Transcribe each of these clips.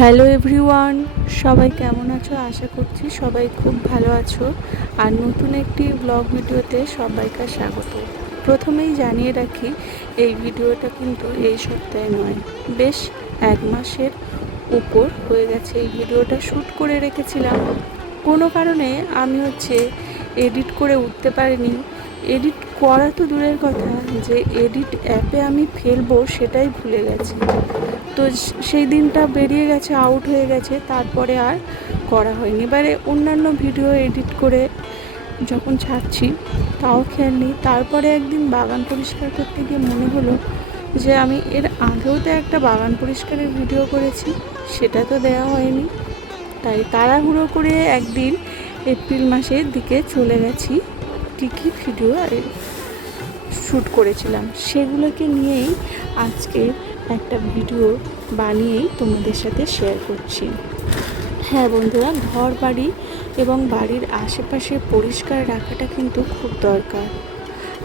Hello everyone, সবাই কেমন আছো? আশা করছি সবাই খুব ভালো আছো। আর নতুন একটি ব্লগ ভিডিওতে সবাইকে স্বাগত। প্রথমেই জানিয়ে রাখি, এই ভিডিওটা কিন্তু এই সপ্তাহে নয়, বেশ 1 মাসের উপর হয়ে গেছে এই ভিডিওটা শ্যুট করে রেখেছিলাম। কোনো কারণে আমি এডিট করে উঠতে পারিনি। এডিট করা তো দূরের কথা, যে এডিট অ্যাপে আমি ফেলবো সেটাই ভুলে গেছি। তো সেই দিনটা বেরিয়ে গেছে, আউট হয়ে গেছে, তারপরে আর করা হয়নি। এবারে অন্যান্য ভিডিও এডিট করে যখন ছাড়ছি তাও খেয়াল নেই। তারপরে একদিন বাগান পরিষ্কার করতে গিয়ে মনে হলো যে আমি এর আগেও তো একটা বাগান পরিষ্কারের ভিডিও করেছি, সেটা তো দেওয়া হয়নি। তাই তাড়াহুড়ো করে একদিন এপ্রিল মাসের দিকে চলে গেছি, কী কী ভিডিও শ্যুট করেছিলাম সেগুলোকে নিয়েই আজকে একটা ভিডিও বানিয়েই তোমাদের সাথে শেয়ার করছি। হ্যাঁ বন্ধুরা, ঘর বাড়ি এবং বাড়ির আশেপাশে পরিষ্কার রাখাটা কিন্তু খুব দরকার।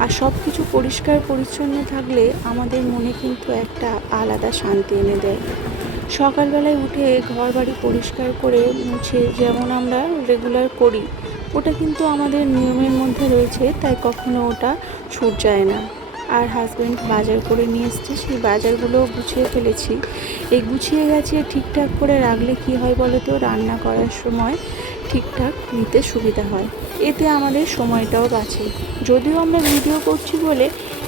আর সব কিছু পরিষ্কার পরিচ্ছন্ন থাকলে আমাদের মনে কিন্তু একটা আলাদা শান্তি এনে দেয়। সকালবেলায় উঠে ঘর বাড়ি পরিষ্কার করে মুছে যেমন আমরা রেগুলার করি, ওটা কিন্তু আমাদের নিয়মের মধ্যে রয়েছে, তাই কখনো ওটা ছুট যায় না। আর হাজব্যান্ড বাজার করে নিয়ে এসছে, সেই বাজারগুলো গুছিয়ে ফেলেছি। এই গুছিয়ে গেছে ঠিকঠাক করে রাখলে কি হয় বলো তো, রান্না করার সময় ঠিকঠাক নিতে সুবিধা হয়, এতে আমাদের সময়টাও বাঁচে। যদিও আমরা ভিডিও করছি বলে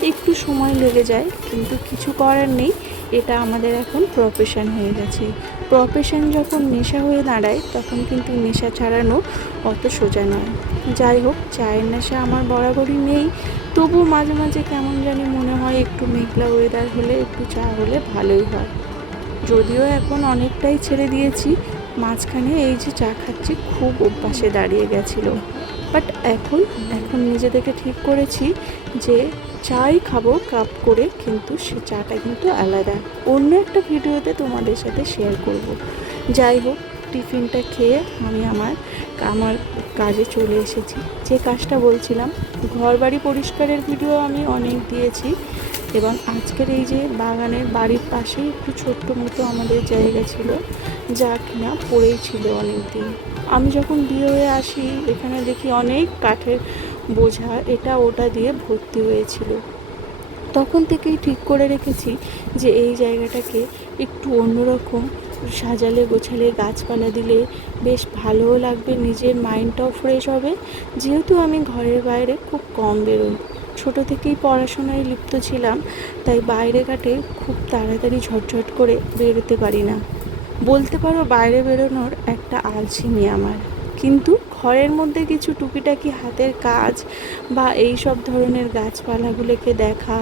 একটু সময় লেগে যায়, কিন্তু কিছু করার নেই, এটা আমাদের এখন প্রফেশন হয়ে গেছে। প্রফেশন যখন নেশা হয়ে দাঁড়ায় তখন কিন্তু নেশা ছাড়ানো অত সোজা নয়। যাই হোক, চায়ের নেশা আমার বরাবরই নেই, তবু মাঝে মাঝে কেমন জানি মনে হয় একটু মেঘলা ওয়েদার হলে একটু চা হলে ভালোই হয়। যদিও এখন অনেকটাই ছেড়ে দিয়েছি, মাঝখানে এই যে চা খাচ্ছি খুব অভ্যাসে দাঁড়িয়ে গেছিলো। বাট এখন নিজে থেকে ঠিক করেছি যে চাই খাবো কাপ করে, কিন্তু সে চাটা কিন্তু আলাদা, অন্য একটা ভিডিওতে তোমাদের সাথে শেয়ার করব। যাই হোক, টিফিনটা খেয়ে আমি আমার কাজে চলে এসেছি। যে কাজটা বলছিলাম, ঘর বাড়ি পরিষ্কারের ভিডিও আমি অনেক দিয়েছি, এবং আজকের এই যে বাগানের বাড়ির পাশে একটু ছোট্ট মতো আমাদের জায়গা ছিল, যা কিনা পড়েই ছিল অনেক দিন। আমি যখন বিয়ে হয়ে আসি এখানে দেখি অনেক কাঠের বোঝা এটা ওটা দিয়ে ভর্তি হয়েছিল। তখন থেকেই ঠিক করে রেখেছি যে এই জায়গাটাকে একটু অন্যরকম সাজালে গোছালে, গাছপালা দিলে বেশ ভালোও লাগবে, নিজের মাইন্ডটাও ফ্রেশ হবে। যেহেতু আমি ঘরের বাইরে খুব কম বেরোই, ছোটো থেকেই পড়াশোনায় লিপ্ত ছিলাম, তাই বাইরে ঘাটে খুব তাড়াতাড়ি ঝটঝট করে বেরোতে পারি না। বলতে পারো বাইরে বেরোনোর একটা আলসেমি আমার। কিন্তু ঘরের মধ্যে কিছু টুকিটাকি হাতের কাজ বা এই সব ধরনের গাছপালাগুলোকে দেখা,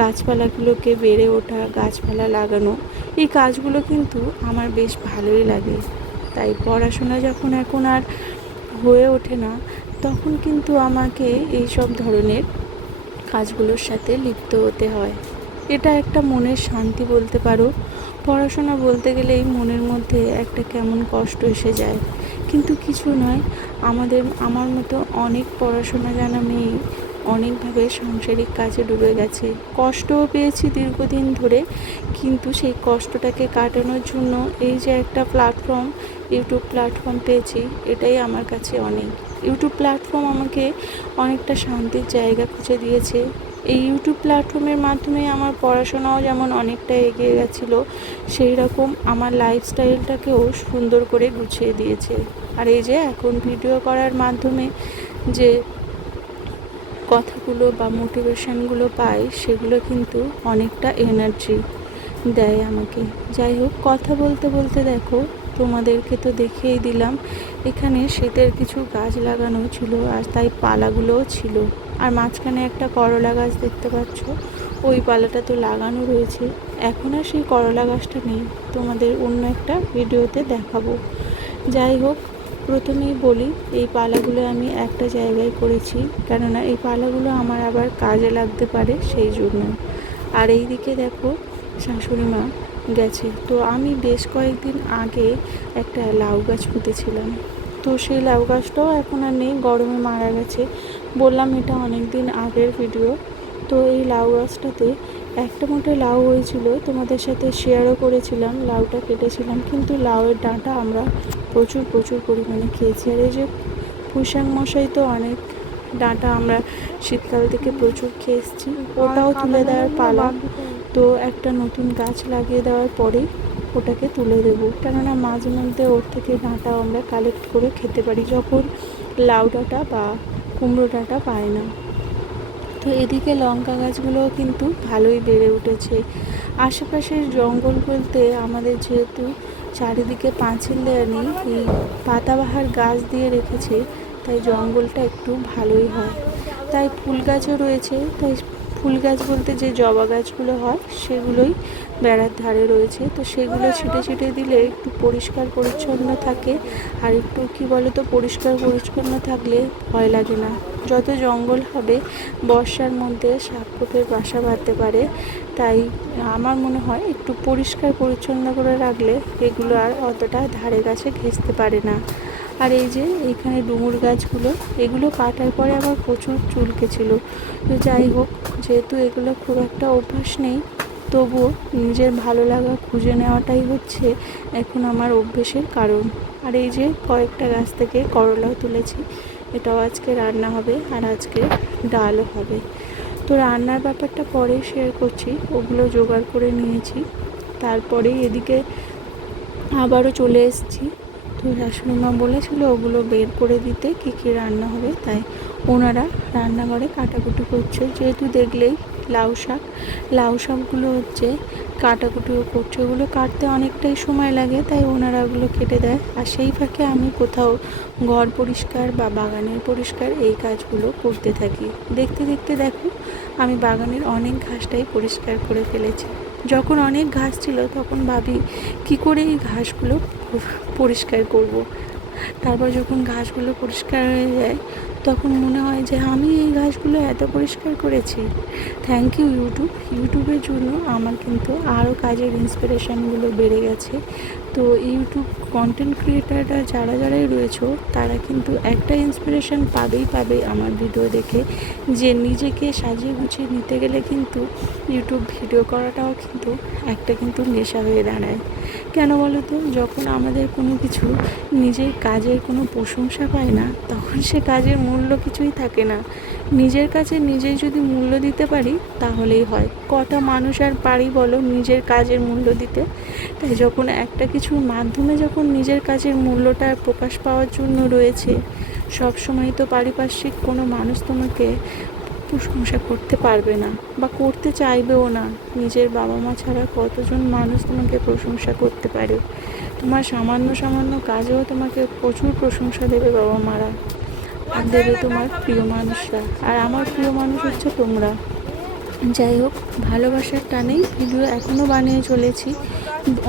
গাছপালাগুলোকে বেড়ে ওঠা, গাছপালা লাগানো, এই কাজগুলো কিন্তু আমার বেশ ভালোই লাগে। তাই পড়াশোনা যখন এখন আর হয়ে ওঠে না, তখন কিন্তু আমাকে এই সব ধরনের কাজগুলোর সাথে লিপ্ত হতে হয়। এটা একটা মনের শান্তি বলতে পারো। পড়াশোনা বলতে গেলেই মনের মধ্যে একটা কেমন কষ্ট এসে যায়, কিন্তু কিছু নয়। আমার মতো অনেক পড়াশোনা জানা মেয়ে অনেকভাবে সাংসারিক কাজে ডুবে গেছে, কষ্টও পেয়েছি দীর্ঘদিন ধরে, কিন্তু সেই কষ্টটাকে কাটানোর জন্য এই যে একটা প্ল্যাটফর্ম, ইউটিউব প্ল্যাটফর্ম পেয়েছি, এটাই আমার কাছে অনেক। ইউটিউব প্ল্যাটফর্ম আমাকে অনেকটা শান্তির জায়গা খুঁজে দিয়েছে। এই ইউটিউব প্ল্যাটফর্মের মাধ্যমে আমার পড়াশোনাও যেমন অনেকটা এগিয়ে গেছিলো, সেই রকম আমার লাইফস্টাইলটাকেও সুন্দর করে গুছিয়ে দিয়েছে। আর এই যে এখন ভিডিও করার মাধ্যমে যে কথাগুলো বা মোটিভেশনগুলো পাই, সেগুলো কিন্তু অনেকটা এনার্জি দেয় আমাকে। যাই হোক, কথা বলতে বলতে দেখো, তোমাদেরকে তো দেখিয়েই দিলাম, এখানে শীতের কিছু গাছ লাগানো ছিল, আর তাই পালাগুলোও ছিল। আর মাঝখানে একটা করলা গাছ দেখতে পাচ্ছ, ওই পালাটা তো লাগানো রয়েছে। এখন আর সেই করলা গাছটা নেই, তোমাদের অন্য একটা ভিডিওতে দেখাবো। যাই হোক, প্রথমেই বলি, এই পালাগুলো আমি একটা জায়গায় করেছি, কেননা এই পালাগুলো আমার আবার কাজে লাগতে পারে সেই জন্য। আর এই দিকে দেখো, শাশুড়ি মা গেছে। তো আমি বেশ কয়েকদিন আগে একটা লাউ গাছ পুঁতেছিলাম, তো সেই লাউ গাছটাও এখন আর নেই, গরমে মারা গেছে। বললাম এটা অনেক দিন আগের ভিডিও। তো এই লাউ গাছটাতে একটা মোটে লাউ হয়েছিল, তোমাদের সাথে শেয়ারও করেছিলাম, লাউটা কেটেছিলাম, কিন্তু লাউয়ের ডাঁটা আমরা প্রচুর প্রচুর পরিমাণে খেয়েছি। আর এই যে পুঁইশাক মশাই তো অনেক ডাঁটা আমরা শীতকাল থেকে প্রচুর খেয়ে এসেছি, ওটাও তুলে দেওয়ার পালা। তো একটা নতুন গাছ লাগিয়ে দেওয়ার পরেই ওটাকে তুলে দেবো, কেননা মাঝে মধ্যে ওর থেকে ডাঁটা আমরা কালেক্ট করে খেতে পারি যখন লাউ ডাঁটা বা কুমড়ো ডাঁটা পাই না। তো এদিকে লঙ্কা গাছগুলোও কিন্তু ভালোই বেড়ে উঠেছে। আশেপাশের জঙ্গল বলতে আমাদের যেহেতু চারিদিকে পাঁচিল দেওয়া নেই, এই পাতাবাহার গাছ দিয়ে রেখেছে, তাই জঙ্গলটা একটু ভালোই হয়। তাই ফুল গাছও রয়েছে, তাই ফুল গাছ বলতে যে জবা গাছগুলো হয় সেগুলোই বেড়ার ধারে রয়েছে। তো সেগুলো ছিটে ছিটে দিলে একটু পরিষ্কার পরিচ্ছন্ন থাকে, আর একটু কী বলো তো, পরিষ্কার পরিচ্ছন্ন থাকলে ভয় লাগে না। যত জঙ্গল হবে বর্ষার মধ্যে সাপখোপের বাসা বাঁধতে পারে, তাই আমার মনে হয় একটু পরিষ্কার পরিচ্ছন্ন করে রাখলে এগুলো আর অতটা ধারে কাছে ঘেঁষতে পারে না। আর এই যে এইখানে ডুমুর গাছগুলো, এগুলো কাটার পরে আবার প্রচুর চুলকেছিল। তো যাই হোক, যেহেতু এগুলো খুব একটা অভ্যাস নেই, তবুও নিজের ভালো লাগা খুঁজে নেওয়াটাই হচ্ছে এখন আমার অভ্যেসের কারণ। আর এই যে কয়েকটা গাছ থেকে করলাও তুলেছি, এটাও আজকে রান্না হবে, আর আজকে ডালও হবে। তো রান্নার ব্যাপারটা পরে শেয়ার করছি, ওগুলো জোগাড় করে নিয়েছি। তারপরে এদিকে আবারও চলে এসেছি। তো শাশুড়ি মা বলেছিল ওগুলো বের করে দিতে, কী কী রান্না হবে, তাই ওনারা রান্নাঘরে কাটাকুটি করছে। যেহেতু দেখলেই লাউ শাকগুলো হচ্ছে কাটাকুটিও করছে, ওগুলো কাটতে অনেকটাই সময় লাগে, তাই ওনারা ওগুলো কেটে দেয়। আর সেই ফাঁকে আমি কোথাও ঘর পরিষ্কার বা বাগানের পরিষ্কার এই কাজগুলো করতে থাকি। দেখতে দেখতে দেখো আমি বাগানের অনেক ঘাসটাই পরিষ্কার করে ফেলেছি। যখন অনেক ঘাস ছিল তখন ভাবি কী করে এই ঘাসগুলো পরিষ্কার করব। তারপর যখন ঘাসগুলো পরিষ্কার হয়ে যায় তখন মনে হয় যে আমি এই ঘাসগুলো এত পরিষ্কার করেছি। থ্যাংক ইউ ইউটিউবের জন্য আমার কিন্তু আরও কাজের ইন্সপিরেশানগুলো বেড়ে গেছে। তো ইউটিউব কন্টেন্ট ক্রিয়েটাররা যারাই রয়েছে তারা কিন্তু একটা ইন্সপিরেশান পাবে আমার ভিডিও দেখে, যে নিজেকে সাজিয়ে গুছিয়ে নিতে গেলে কিন্তু ইউটিউব ভিডিও করাটাও কিন্তু একটা নেশা হয়ে দাঁড়ায়। কেন বলো তো, যখন আমাদের কোনো কিছু নিজের কাজের কোনো প্রশংসা পায় না, তখন সে কাজের মূল্য কিছুই থাকে না। নিজের কাছে নিজেই যদি মূল্য দিতে পারি তাহলেই হয়। কটা মানুষ আর পারি বলো নিজের কাজের মূল্য দিতে? তাই যখন একটা কিছুর মাধ্যমে যখন নিজের কাজের মূল্যটা প্রকাশ পাওয়ার জন্য রয়েছে, সবসময় তো পারিপার্শ্বিক কোনো মানুষ তোমাকে প্রশংসা করতে পারবে না বা করতে চাইবেও না। নিজের বাবা মা ছাড়া কতজন মানুষ তোমাকে প্রশংসা করতে পারে? তোমার সামান্য কাজেও তোমাকে প্রচুর প্রশংসা দেবে বাবা মারা, আর দেবে তোমার প্রিয় মানুষরা। আর আমার প্রিয় মানুষ হচ্ছে তোমরা। যাই হোক, ভালোবাসার টানেই ভিডিও এখনও বানিয়ে চলেছি।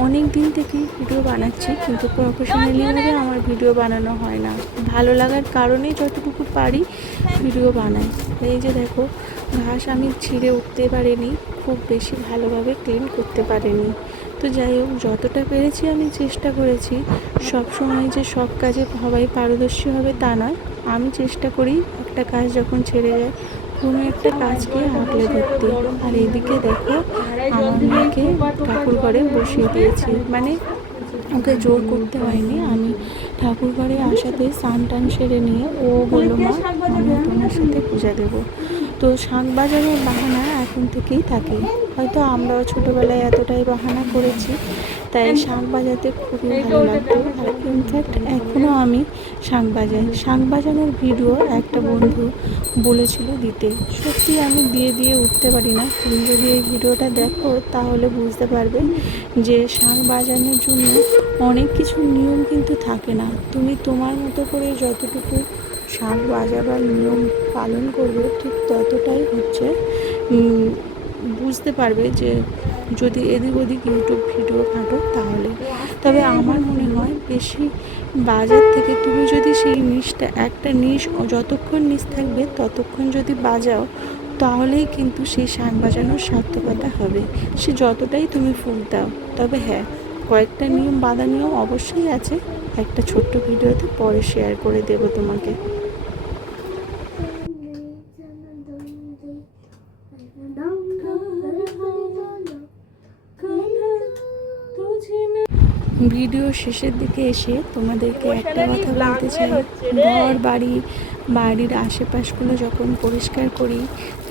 অনেক দিন থেকেই ভিডিও বানাচ্ছি, কিন্তু প্রফেশনালিভাবে আমার ভিডিও বানানো হয় না। ভালো লাগার কারণেই যতটুকু পারি ভিডিও বানাই। এই যে দেখো, ঘাস আমি ছিঁড়ে উঠতে পারিনি, খুব বেশি ভালোভাবে ক্লিন করতে পারিনি। তো যাই হোক, যতটা পেরেছি আমি চেষ্টা করেছি। সব সময় যে সব কাজে সবাই পারদর্শী হবে তা নয়, আমি চেষ্টা করি একটা কাজ যখন ছেড়ে যায় কোনো একটা কাজকে আঁকলে ধরতে। আর এদিকে দেখো, আমার মেয়েকে ঠাকুর ঘরে বসিয়ে দিয়েছি, মানে ওকে জোর করতে হয়নি। আমি ঠাকুর ঘরে আসাতে স্নান টান সেরে নিয়ে ও বললো, মা আমি তোমার সাথে পূজা দেবো। তো শাঁখ বাজানোর বাহানা এখন থেকেই থাকে, হয়তো আমরাও ছোটোবেলায় এতটাই বাহানা করেছি, তাই শাঁখ বাজাতে খুবই ভালো লাগতো। আর ইনফ্যাক্ট এখনও আমি শাঁখ বাজাই। শাঁখ বাজানোর ভিডিও একটা বন্ধু বলেছিল দিতে, সত্যি আমি দিয়ে উঠতে পারি না। তুমি যদি এই ভিডিওটা দেখো তাহলে বুঝতে পারবে যে শাঁখ বাজানোর জন্য অনেক কিছু নিয়ম কিন্তু থাকে না। তুমি তোমার মতো করে যতটুকু শাঁখ বাজাবার নিয়ম পালন করবে ঠিক ততটাই হচ্ছে বুঝতে পারবে, যে যদি এদিক ওদিক ইউটিউব ভিডিও ঘাঁটো তাহলে। তবে আমার মনে হয় বেশি বাজার থেকে তুমি যদি সেই নিশটা একটা নিশ যতক্ষণ নিশ থাকবে ততক্ষণ যদি বাজাও, তাহলেই কিন্তু সেই শাঁখ বাজানোর সার্থকতা হবে, সে যতটাই তুমি ফুল দাও। তবে হ্যাঁ, কয়েকটা নিয়ম বাঁধা নিয়ম অবশ্যই আছে, একটা ছোট্ট ভিডিওতে পরে শেয়ার করে দেবো তোমাকে। ভিডিও শেষের দিকে এসে তোমাদেরকে একটা কথা বলতে চাই, ঘর বাড়ির আশেপাশগুলো যখন পরিষ্কার করি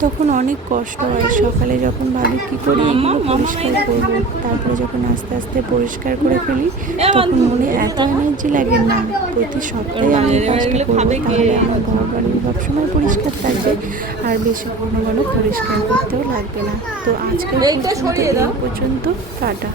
তখন অনেক কষ্ট হয়। সকালে যখন ভাবি কী করে এগুলো পরিষ্কার করবো, তারপরে যখন আস্তে আস্তে পরিষ্কার করে ফেলি তখন মনে এত এনার্জি লাগে না প্রতি সপ্তাহে আমি এই কাজটা করবো, তাহলে আমার ঘর বাড়ি সবসময় পরিষ্কার থাকবে আর বেশি ঘন ঘন পরিষ্কার করতেও লাগবে না। তো আজকের পর্যন্ত টাটা।